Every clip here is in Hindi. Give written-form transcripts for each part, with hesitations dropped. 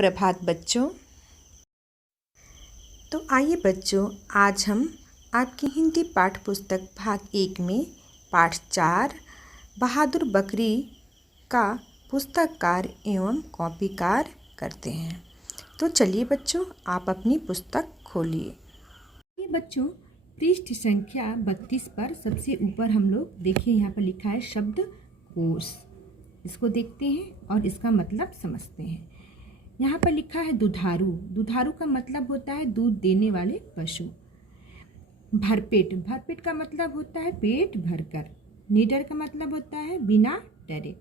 सुप्रभात बच्चों। तो आइए बच्चों, आज हम आपकी हिंदी पाठ्य पुस्तक भाग 1 में पाठ 4 बहादुर बकरी का पुस्तककार एवं कॉपीकार करते हैं। तो चलिए बच्चों, आप अपनी पुस्तक खोलिए। ये बच्चों, पृष्ठ संख्या 32 पर सबसे ऊपर हम लोग देखिए, यहाँ पर लिखा है शब्दकोश। इसको देखते हैं और इसका मतलब समझते हैं। यहाँ पर लिखा है दुधारू। दुधारू का मतलब होता है दूध देने वाले पशु। भरपेट, भरपेट का मतलब होता है पेट भरकर। निडर का मतलब होता है बिना डरे।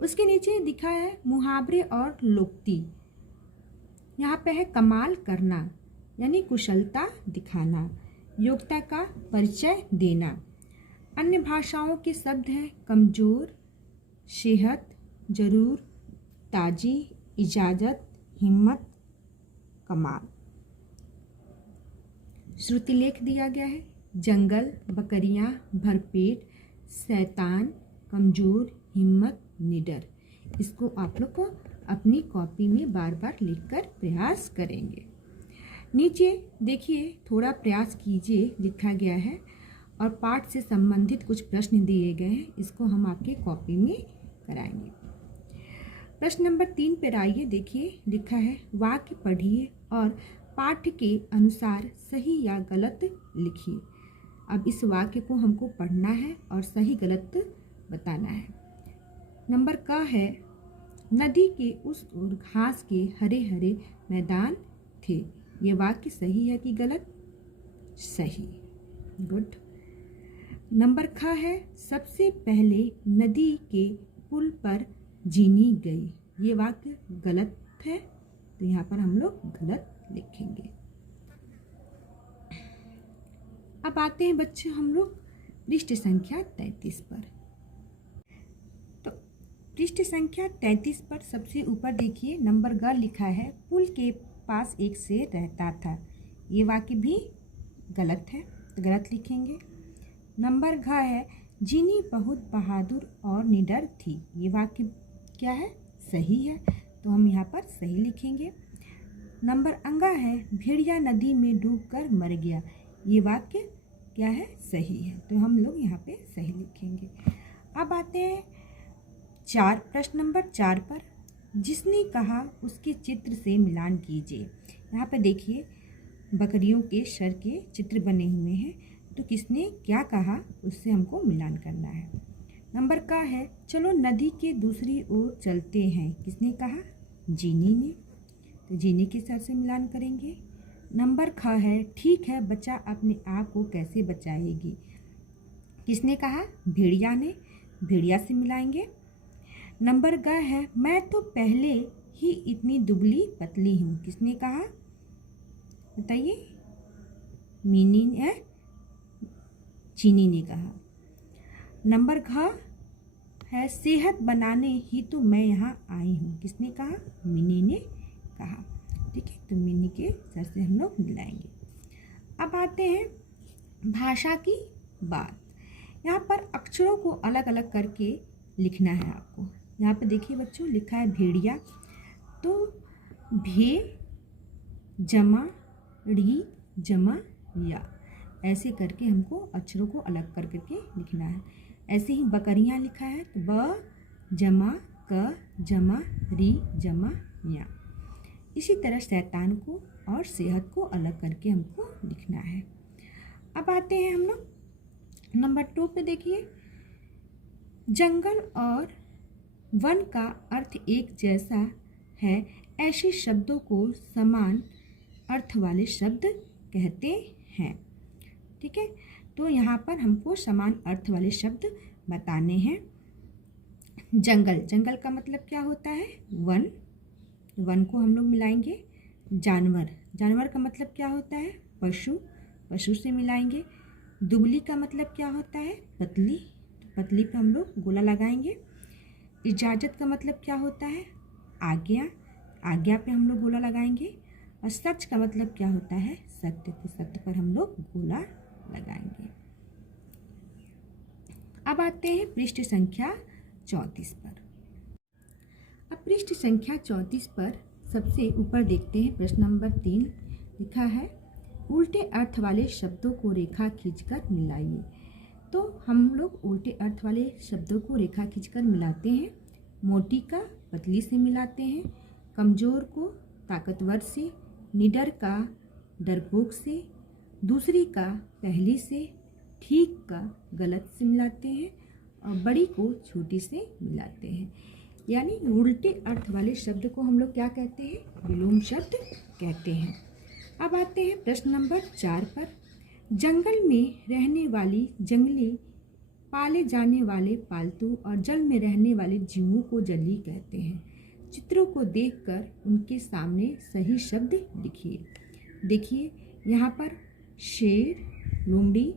उसके नीचे लिखा है मुहावरे और लोकोक्ति। यहाँ पे है कमाल करना, यानी कुशलता दिखाना, योग्यता का परिचय देना। अन्य भाषाओं के शब्द हैं कमजोर, सेहत, जरूर, ताजी, इजाज़त, हिम्मत, कमाल। श्रुतिलेख दिया गया है जंगल, बकरियां, भरपेट, शैतान, कमजोर, हिम्मत, निडर। इसको आप लोग को अपनी कॉपी में बार बार लिखकर प्रयास करेंगे। नीचे देखिए, थोड़ा प्रयास कीजिए लिखा गया है और पाठ से संबंधित कुछ प्रश्न दिए गए हैं। इसको हम आपके कॉपी में कराएंगे। प्रश्न नंबर 3 पर आइए, देखिए लिखा है वाक्य पढ़िए और पाठ के अनुसार सही या गलत लिखिए। अब इस वाक्य को हमको पढ़ना है और सही गलत बताना है। नंबर क है नदी के उस ओर घास के हरे हरे मैदान थे। ये वाक्य सही है कि गलत? सही, गुड। नंबर ख है सबसे पहले नदी के पुल पर जीनी गई। ये वाक्य गलत है, तो यहाँ पर हम लोग गलत लिखेंगे। अब आते हैं बच्चों हम लोग पृष्ठ संख्या 33 पर। तो पृष्ठ संख्या 33 पर सबसे ऊपर देखिए नंबर ग लिखा है पुल के पास एक शेर रहता था। ये वाक्य भी गलत है, तो गलत लिखेंगे। नंबर घ है जीनी बहुत बहादुर और निडर थी। ये वाक्य क्या है? सही है, तो हम यहाँ पर सही लिखेंगे। नंबर अंगा है भेड़िया नदी में डूबकर मर गया। ये वाक्य क्या है? सही है, तो हम लोग यहाँ पे सही लिखेंगे। अब आते हैं प्रश्न नंबर 4 पर। जिसने कहा उसके चित्र से मिलान कीजिए। यहाँ पे देखिए बकरियों के सर के चित्र बने हुए हैं, तो किसने क्या कहा उससे हमको मिलान करना है। नंबर का है चलो नदी के दूसरी ओर चलते हैं। किसने कहा? जीनी ने, तो जीनी के सर से मिलान करेंगे। नंबर ख है ठीक है बच्चा अपने आप को कैसे बचाएगी। किसने कहा? भेड़िया ने, भेड़िया से मिलाएंगे। नंबर ग है मैं तो पहले ही इतनी दुबली पतली हूँ। किसने कहा? बताइए। मीनी ने, चीनी ने कहा। नंबर घ है सेहत बनाने ही तो मैं यहाँ आई हूँ। किसने कहा? मिनी ने कहा। ठीक है, तो मिनी के सर से हम लोग मिलाएंगे। अब आते हैं भाषा की बात। यहाँ पर अक्षरों को अलग अलग करके लिखना है आपको। यहाँ पे देखिए बच्चों लिखा है भेड़िया, तो भे जमा री जमा या, ऐसे करके हमको अक्षरों को अलग कर करके लिखना है। ऐसे ही बकरियां लिखा है, तो ब जमा क जमा री जमा या। इसी तरह शैतान को और सेहत को अलग करके हमको लिखना है। अब आते हैं हम लोग नंबर 2 पे। देखिए जंगल और वन का अर्थ एक जैसा है, ऐसे शब्दों को समान अर्थ वाले शब्द कहते हैं। ठीक है, तो यहाँ पर हमको समान अर्थ वाले शब्द बताने हैं। जंगल, जंगल का मतलब क्या होता है? वन, वन को हम लोग मिलाएंगे। जानवर, जानवर का मतलब क्या होता है? पशु, पशु से मिलाएंगे। दुबली का मतलब क्या होता है? पतली, पतली पे हम लोग गोला लगाएंगे। इजाज़त का मतलब क्या होता है? आज्ञा, आज्ञा पे हम लोग गोला लगाएंगे। और सच का मतलब क्या होता है? सत्य, तो सत्य पर हम लोग गोला लगाएंगे। अब आते हैं पृष्ठ संख्या 34 पर। अब पृष्ठ संख्या 34 पर सबसे ऊपर देखते हैं प्रश्न नंबर 3 लिखा है, उल्टे अर्थ वाले शब्दों को रेखा खींचकर मिलाइए। तो हम लोग उल्टे अर्थ वाले शब्दों को रेखा खींचकर मिलाते हैं। मोटी का पतली से मिलाते हैं, कमज़ोर को ताकतवर से, निडर का डरपोक से, दूसरी का पहली से, ठीक का गलत से मिलाते हैं और बड़ी को छोटी से मिलाते हैं। यानी उल्टे अर्थ वाले शब्द को हम लोग क्या कहते हैं? विलोम शब्द कहते हैं। अब आते हैं प्रश्न नंबर 4 पर। जंगल में रहने वाली जंगली, पाले जाने वाले पालतू और जल में रहने वाले जीवों को जलीय कहते हैं। चित्रों को देखकर उनके सामने सही शब्द लिखिए। देखिए यहाँ पर शेर, लोमड़ी,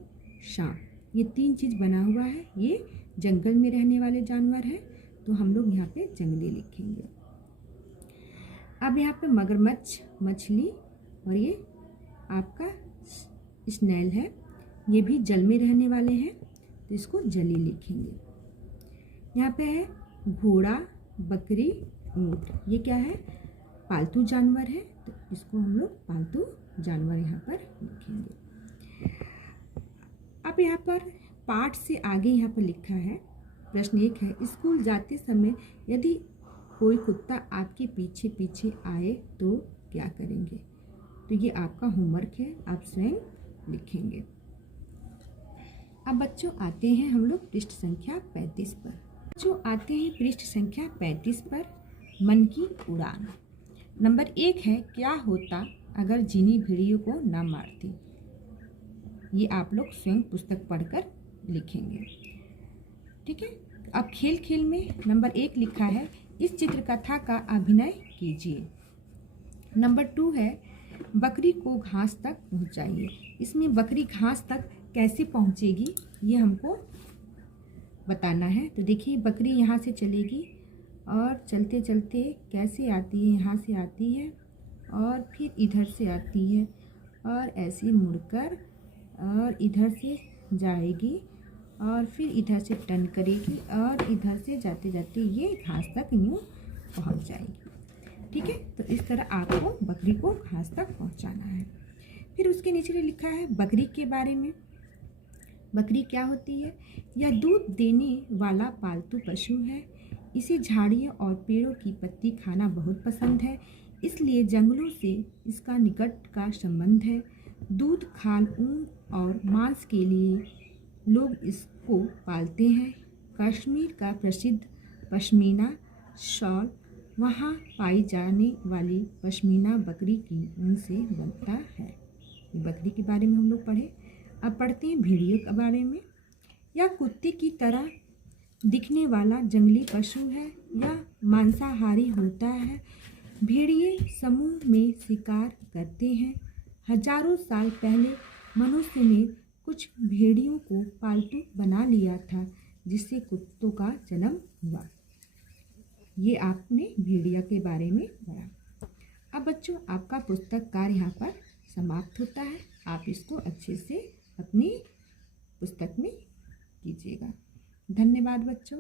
सांप, ये 3 चीज़ बना हुआ है। ये जंगल में रहने वाले जानवर हैं, तो हम लोग यहाँ पे जंगली लिखेंगे। अब यहाँ पे मगरमच्छ, मछली और ये आपका स्नेल है, ये भी जल में रहने वाले हैं, तो इसको जली लिखेंगे। यहाँ पे है घोड़ा, बकरी, ऊँट, ये क्या है? पालतू जानवर है, तो इसको हम लोग पालतू जानवर यहाँ पर लिखेंगे। अब यहाँ पर पाठ से आगे यहाँ पर लिखा है, प्रश्न 1 है, स्कूल जाते समय यदि कोई कुत्ता आपके पीछे पीछे आए तो क्या करेंगे? तो ये आपका होमवर्क है, आप स्वयं लिखेंगे। अब बच्चों आते हैं हम लोग पृष्ठ संख्या 35 पर। बच्चों आते हैं पृष्ठ संख्या 35 पर, मन की उड़ान। नंबर 1 है, क्या होता अगर जीनी भेड़ियों को ना मारती? ये आप लोग स्वयं पुस्तक पढ़कर लिखेंगे। ठीक है। अब खेल खेल में नंबर 1 लिखा है, इस चित्रकथा का अभिनय कीजिए। नंबर 2 है, बकरी को घास तक पहुंचाइए। इसमें बकरी घास तक कैसे पहुंचेगी ये हमको बताना है। तो देखिए बकरी यहाँ से चलेगी और चलते चलते कैसे आती है, यहाँ से आती है और फिर इधर से आती है और ऐसे मुड़कर और इधर से जाएगी और फिर इधर से टर्न करेगी और इधर से जाते जाते ये घास तक यूँ पहुँच जाएगी। ठीक है। तो इस तरह आपको बकरी को घास तक पहुँचाना है। फिर उसके नीचे लिखा है बकरी के बारे में। बकरी क्या होती है? यह दूध देने वाला पालतू पशु है। इसे झाड़ियों और पेड़ों की पत्ती खाना बहुत पसंद है, इसलिए जंगलों से इसका निकट का संबंध है। दूध, खाल, ऊन और मांस के लिए लोग इसको पालते हैं। कश्मीर का प्रसिद्ध पश्मीना शॉल वहाँ पाई जाने वाली पश्मीना बकरी की ऊन से बनता है। बकरी के बारे में हम लोग पढ़े। अब पढ़ते हैं भेड़ियों के बारे में। यह कुत्ते की तरह दिखने वाला जंगली पशु है। यह मांसाहारी होता है। भेड़िए समूह में शिकार करते हैं। हजारों साल पहले मनुष्य ने कुछ भेड़ियों को पालतू बना लिया था, जिससे कुत्तों का जन्म हुआ। ये आपने भेड़िया के बारे में पढ़ा। अब बच्चों आपका पुस्तक कार्य यहाँ पर समाप्त होता है। आप इसको अच्छे से अपनी पुस्तक में कीजिएगा। धन्यवाद बच्चों।